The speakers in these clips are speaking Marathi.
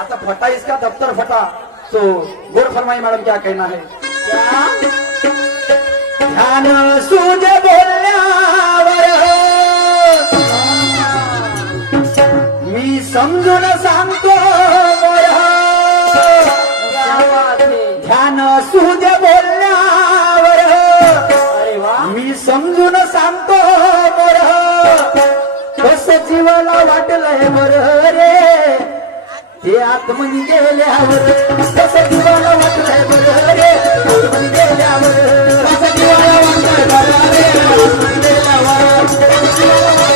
आता फटा इसका दफ्तर फटा. तो गोर फरमाई मैडम क्या कहना है? ध्यान सूज बोलण्यावर मी समजून सांगतो ध्यान सूज बोलण्यावर मी समजून सांगतो मोर कस जीवाला वाटलंय बर रे। हे आतमनी गेल्यावर कसं जीवाला वाटलाय बर रे आतमनी गेल्यावर कसं जीवाला वाटलाय बरं रे, आतमनी गेल्यावर.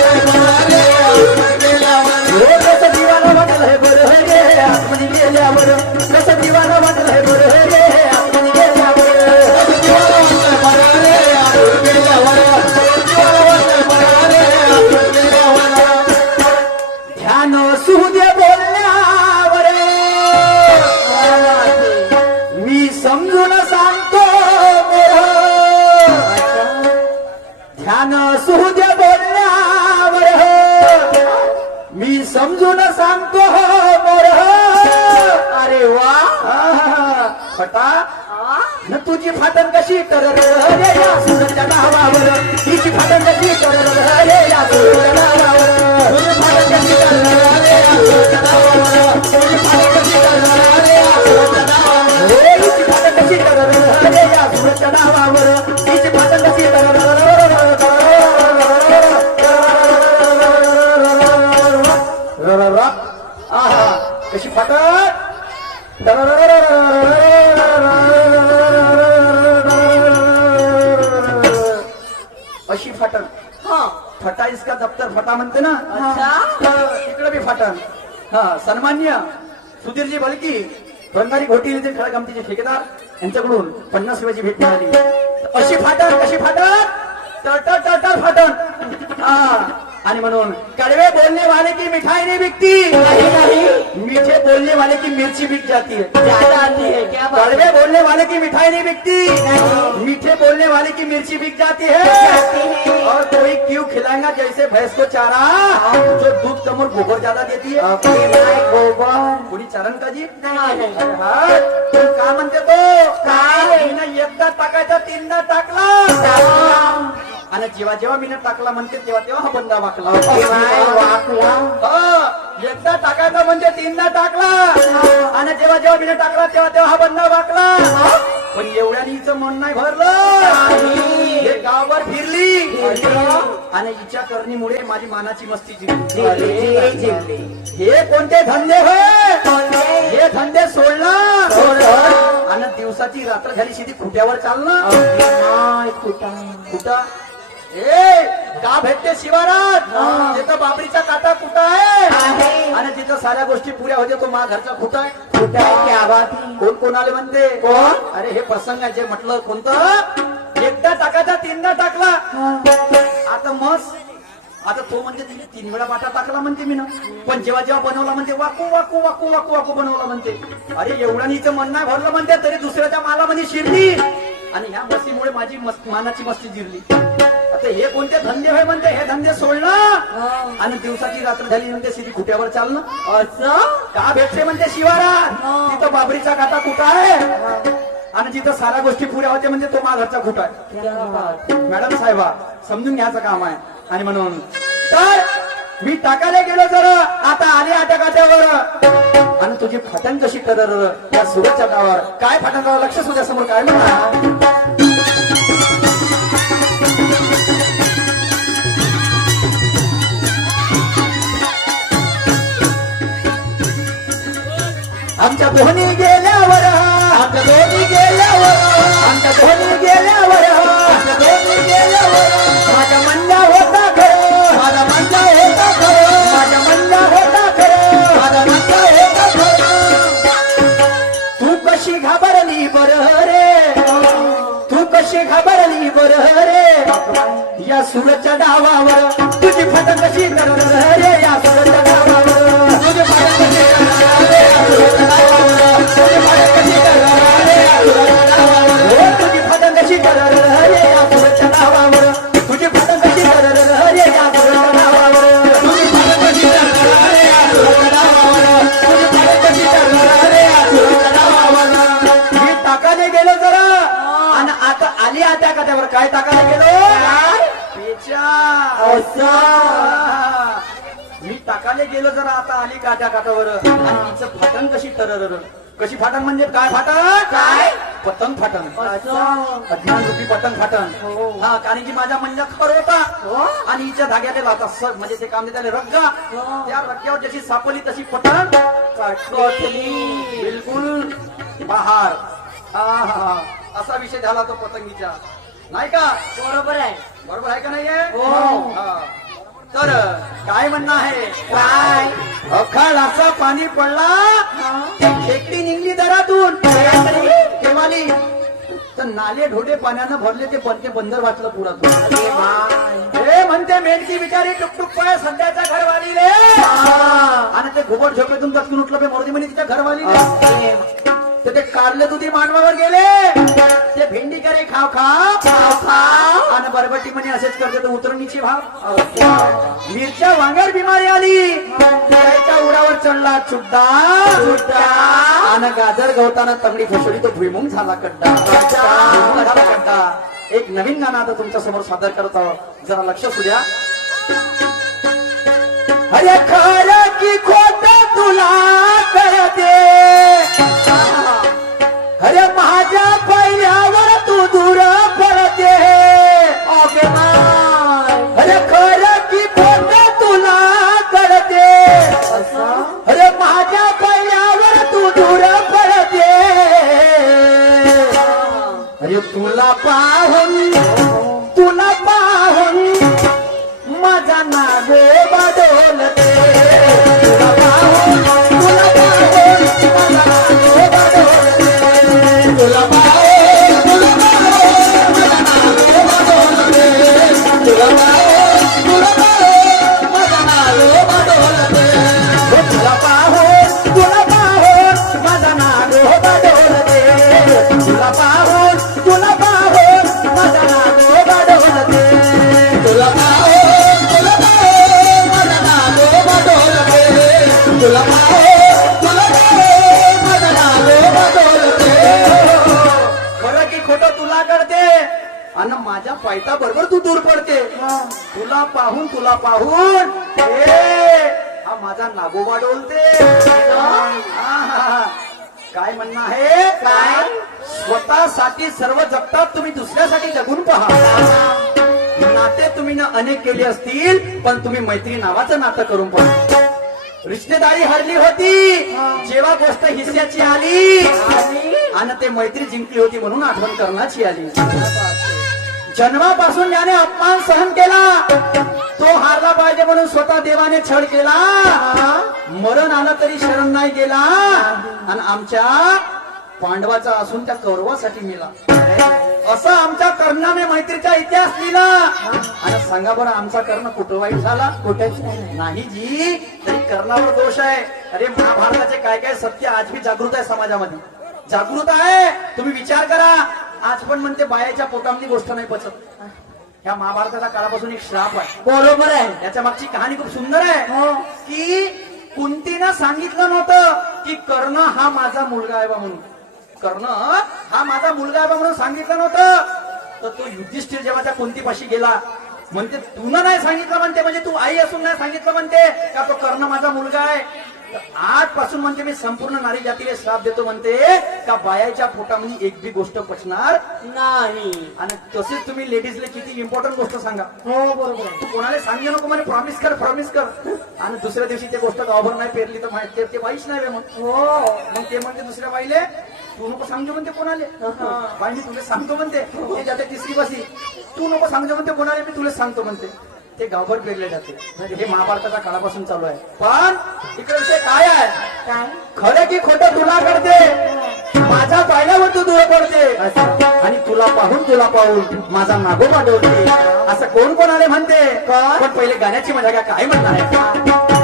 अशी फाटण. हा. फटा इसका दफ्तर फटा म्हणते ना? अच्छा. तिकडे बी फाटण. हा सन्मान्य सुधीरजी बलकी रंगारी घोटी येथे खळग आमचे ठेकेदार यांच्याकडून पन्नास रुपयाची भेट मिळाली. अशी फाटण कशी फाटण. टटर टटर फाटण. हा. आणि म्हणून कडवे बोलने वाले की मिठाई नहीं बिकती। नहीं, नहीं। मीठे बोलने वाले की मिर्ची बिक जाती है। ज़्यादा आती है क्या बात कड़वे बोलने वाले की मिठाई नहीं बिकती। मीठे बोलने वाले की मिर्ची बिक जाती है। और कोई क्यों खिलाएगा जैसे भैंस को चारा? जो दूध कम और गोबर ज़्यादा देती है। गोबर। कोणी चारण का जी। हा, तू का म्हणते तो काय? एकदा टाकायचा तीनदा टाकला आणि जेव्हा जेव्हा मीनं टाकला म्हणते तेव्हा तेव्हा हा बंदा वाकला हो, एकदा टाकायचा म्हणजे तीनदा टाकला आणि जेव्हा जेव्हा मीनं टाकला तेव्हा तेव्हा हा बंदा वाकला पण एवढ्या हिचं मन नाही भरलं हे गावभर फिरली आणि हिच्या करणीमुळे माझी मानाची मस्ती जिंकली. हे कोणते धंदे? हे धंदे सोडला. आणि दिवसाची रात्र झाली शेती खुट्यावर चालणं नाही कुठं कुठं ए का भेटते शिवारात. जिथं बाबरीचा काटा कुठं आहे. आणि जिथं साऱ्या गोष्टी पुऱ्या होते तो मा घरचा कुठं आहे? कुठं आहे क्या बात है? कोण कोण आले म्हणते? कोण? अरे हे प्रसंग आहे जे म्हटलं कोणतं? एकदा टाकायचा तीनदा टाकला. आता मस आता तो म्हणजे तिने तीन वेळा बाटा टाकला म्हणते मी ना पण जेव्हा जेव्हा बनवला म्हणते वाकू वाकू वाकू वाकू वाकू बनवला म्हणते. अरे एवढा नीचं मन नाही भरलं म्हणते तरी दुसऱ्याच्या मालामध्ये शिरली. आणि ह्या मस्तीमुळे माझी मस्त मानाची मस्ती जिरली. आता हे कोणते धंदे होय म्हणते? हे धंदे सोडणं? आणि दिवसाची रात्र झाली म्हणते सिधी खुट्यावर चालणं. असं? का भेटते म्हणते शिवारात? हा. तिथं बाबरीचा काटा कुठं आहे? आणि जिथं साऱ्या गोष्टी पुऱ्या होते म्हणजे तो माझा कुठं आहे. मॅडम साहेबा समजून घ्यायचं काम आहे. आणि म्हणून तर मी टाकायला गेलो जर. आता आले आट्या काट्यावर आणि तुझी फटण कशी कर या सुरतच्या गावावर? काय फटण करावं? लक्ष सुद्धा समोर काय म्हणा आमच्या दोन्ही गेल्यावर. आमच्या दोन्ही गेल्यावर. आमच्या दोन्ही गेल्यावर. आमच्या दोन्ही गेल्यावर. माझ्या मंजा होता खरं. माझा मंजा होता खरं. माझ्या मंजा होता खरं. माझा मंजा होता खरं. तू कशी घाबरली बर रे? तू कशी घाबरली बर रे? या सुरतच्या डावावर तुझी फट कशी कर रे? या सुरतच्या डावावर काय टाकायला गेलो? मी टाकायला गेलो जरा आता आली काट्या काटावर आणि तिचं फाटण कशी तर कशी फाटण म्हणजे काय फाटण काय? पतंग फाटण असं. अज्ञान रूपी पतंग फाटण हो. हा कारण की माझा म्हणजे खर होता हो. आणि हिच्या धाग्याने लावता सर म्हणजे ते काम त्याला रग्गा हो. त्या रग्ग्यावर जशी सापली तशी पतंग. बिलकुल बहार हा हा हा. असा विषय झाला तो पतंगीचा नाही का बरोबर आहे बरोबर आहे का नाहीये हो. हा. तर काय म्हणणं आहे काय? अखाड असा पाणी पडला. खेकडी निघली दरातून केव्हाली तर नाले ढोडे पाण्यानं भरले ते बनते बंदर वाटलं पुरातून अरे बाय. हे म्हणते मेलची बिचारी टुकटुक पाय सध्याच्या घरवाली रे. आणि ते घुबट झोपेतून दचकून उठलं बे मोरदी म्हणे तिच्या घरवाली रे. तर ते कारले दुधी मांडवावर गेले. ते भेंडी करे खाव खाव खाव खाव. आणि बरबटी म्हणे असेच करते तर उतरणीची भाव. मिरच्या वांग्यावर बिमारी आली. त्याच्या उडावर चढला चुड्डा चुड्डा. आणि गाजर गवताना तंगडी फसवली तो भुईमुंग झाला कड्डा कड्डा एक नवीन गाणं आता तुमच्यासमोर सादर करत आहोत. जरा लक्ष असू द्या. अरे खरं की खोट तुला तुला पाहून तुला पाहून माझा नागो माझ्या पायता बरोबर तू दूर पडते. तुला पाहून तुला पाहून. हे हा. माझा नागोबा डोलते. काय म्हणणं आहे? काय? स्वतःसाठी सर्व जगतात तुम्ही दुसऱ्यासाठी जगून पहा. नाते तुम्ही ना अनेक केले असतील पण तुम्ही मैत्री नावाचं नातं करून पहा. रिश्तेदारी हरली होती. जेव्हा गोष्ट हिस्स्याची आली आणि? आणि ते मैत्री जिंकली होती म्हणून आठवण करण्याची आली. जन्मापासून ज्याने अपमान सहन केला तो हारला पाहिजे म्हणून स्वतः देवाने छळ केला. मरण आलं तरी शरण नाही गेला. आणि आमच्या पांडवाचा असून त्या कौरवासाठी मिला. असं आमच्या कर्णाने मैत्रीचा इतिहास लिहिला. आणि सांगा बरं आमचा कर्ण कुठं वाईट झाला? कुठेच नाही. नाही जी तरी कर्णावर दोष आहे. अरे महाभारताचे काय काय सत्य आज बी जागृत आहे समाजामध्ये. जागृत आहे. तुम्ही विचार करा. आज पण म्हणते बायाच्या पोटामधली गोष्ट नाही पचत. ह्या महाभारताच्या काळापासून एक श्राप आहे. बरोबर आहे. याच्या मागची कहाणी खूप सुंदर आहे. हो. की कुंतीनं सांगितलं नव्हतं की कर्ण हा माझा मुलगा आहे बा म्हणून. कर्ण हा माझा मुलगा आहे बा म्हणून सांगितलं नव्हतं. तर तो युधिष्ठिर जेव्हा त्या कुंतीपाशी गेला म्हणते तू नाही सांगितलं म्हणते म्हणजे तू आई असून नाही सांगितलं म्हणते का तो कर्ण माझा मुलगा आहे? आजपासून म्हणते मी संपूर्ण नारी जातीला श्राप देतो म्हणते का बायाच्या पोटामध्ये एक बी गोष्ट पचणार नाही. आणि तसेच तुम्ही लेडीजला किती इम्पॉर्टंट गोष्ट सांगा. हो बरोबर तू कोणाला सांगू नको म्हणे प्रॉमिस कर प्रॉमिस कर. आणि दुसऱ्या दिवशी ते गोष्ट गावभर नाही पेरली तर माहिती ते बाईच नाही बे मग हो. मग ते म्हणते दुसऱ्या बाईले तू नको सांगू म्हणते कोणाले. बाई मी तुला सांगतो म्हणते जाते तिसरी बसी. तू नको सांगतो म्हणते कोणाले मी तुला सांगतो म्हणते. ते गावभर पेरले जाते. हे महाभारताच्या काळापासून चालू आहे. पण इकडे विषय काय आहे? काय? खरं की खोटं तुला करते माझ्या पायल्यावर तू दूर पडते. आणि तुला पाहून तुला पाहून माझा नागोबा डोलते असं कोण कोणाले म्हणते? पण पहिले गाण्याची मजा काय म्हणणं आहे?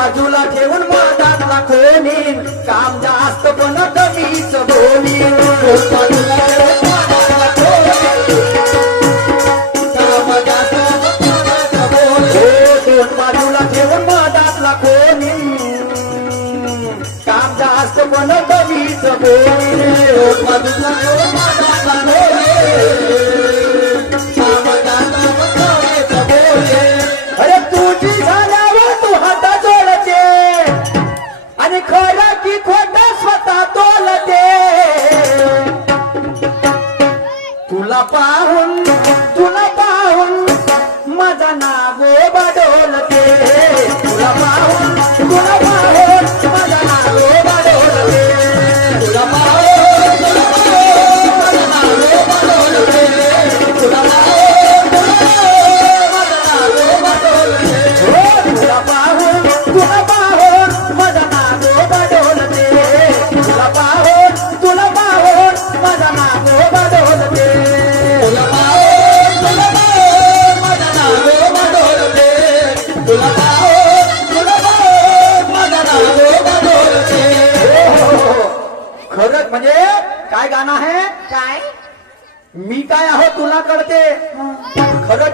बाजूला ठेवून मधातला कोणी काम जास्त पण कमीच बोली बाजूला ठेवून मधातला कोणी, काम जास्त पण कमीच बोली. बाजूला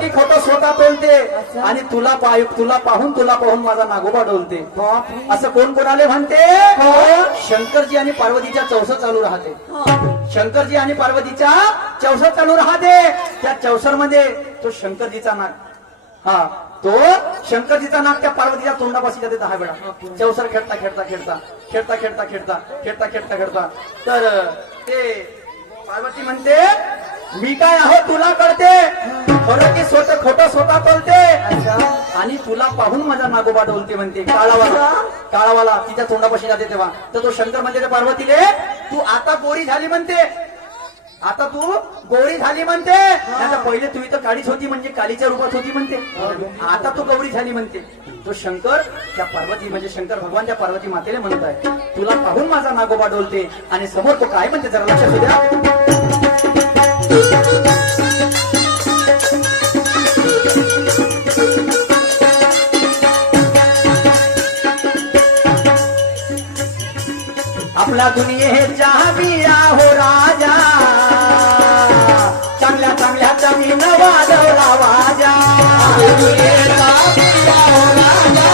खरं की खोटं स्वतः बोलते. आणि तुला पाय तुला पाहून तुला पाहून माझा नागोबा डोलते. असं कोण कोणाले म्हणते? शंकरजी आणि पार्वतीच्या चौसर चालू राहते. शंकरजी आणि पार्वतीच्या चौसर चालू राहते. त्या चौसरमध्ये तो शंकरजीचा नाग हा तो शंकरजीचा नाग त्या पार्वतीच्या तोंडापाशी जाते दहा वेळा. चौसर खेळता खेळता खेळता. खेळता खेळता खेळता. खेळता खेळता खेळता. तर ते पार्वती म्हणते मी काय आहो तुला कळते? खरं की स्वतः खोटं स्वतः बोलते? आणि तुला पाहून माझा नागोबा डोलते म्हणते काळावाला. काळावाला तिच्या तोंडापाशी जाते तेव्हा. तर तो शंकर म्हणते त्या पार्वतीले तू आता गोरी झाली म्हणते. आता तू गोरी झाली म्हणते. आता पहिले तू इथं काळीच होती म्हणजे कालीच्या रूपात होती म्हणते. आता तू गौरी झाली म्हणते. तो शंकर त्या पार्वती म्हणजे शंकर भगवान त्या पार्वती मातेने म्हणत आहे तुला पाहून माझा नागोबा डोलते. आणि समोर तो काय म्हणते जरा लक्षात द्या. आपला दुनियेच्या बिया हो राजा. चांगल्या चांगल्या जमीन वाजवला वाजा. दुनियेचा बिया हो राजा.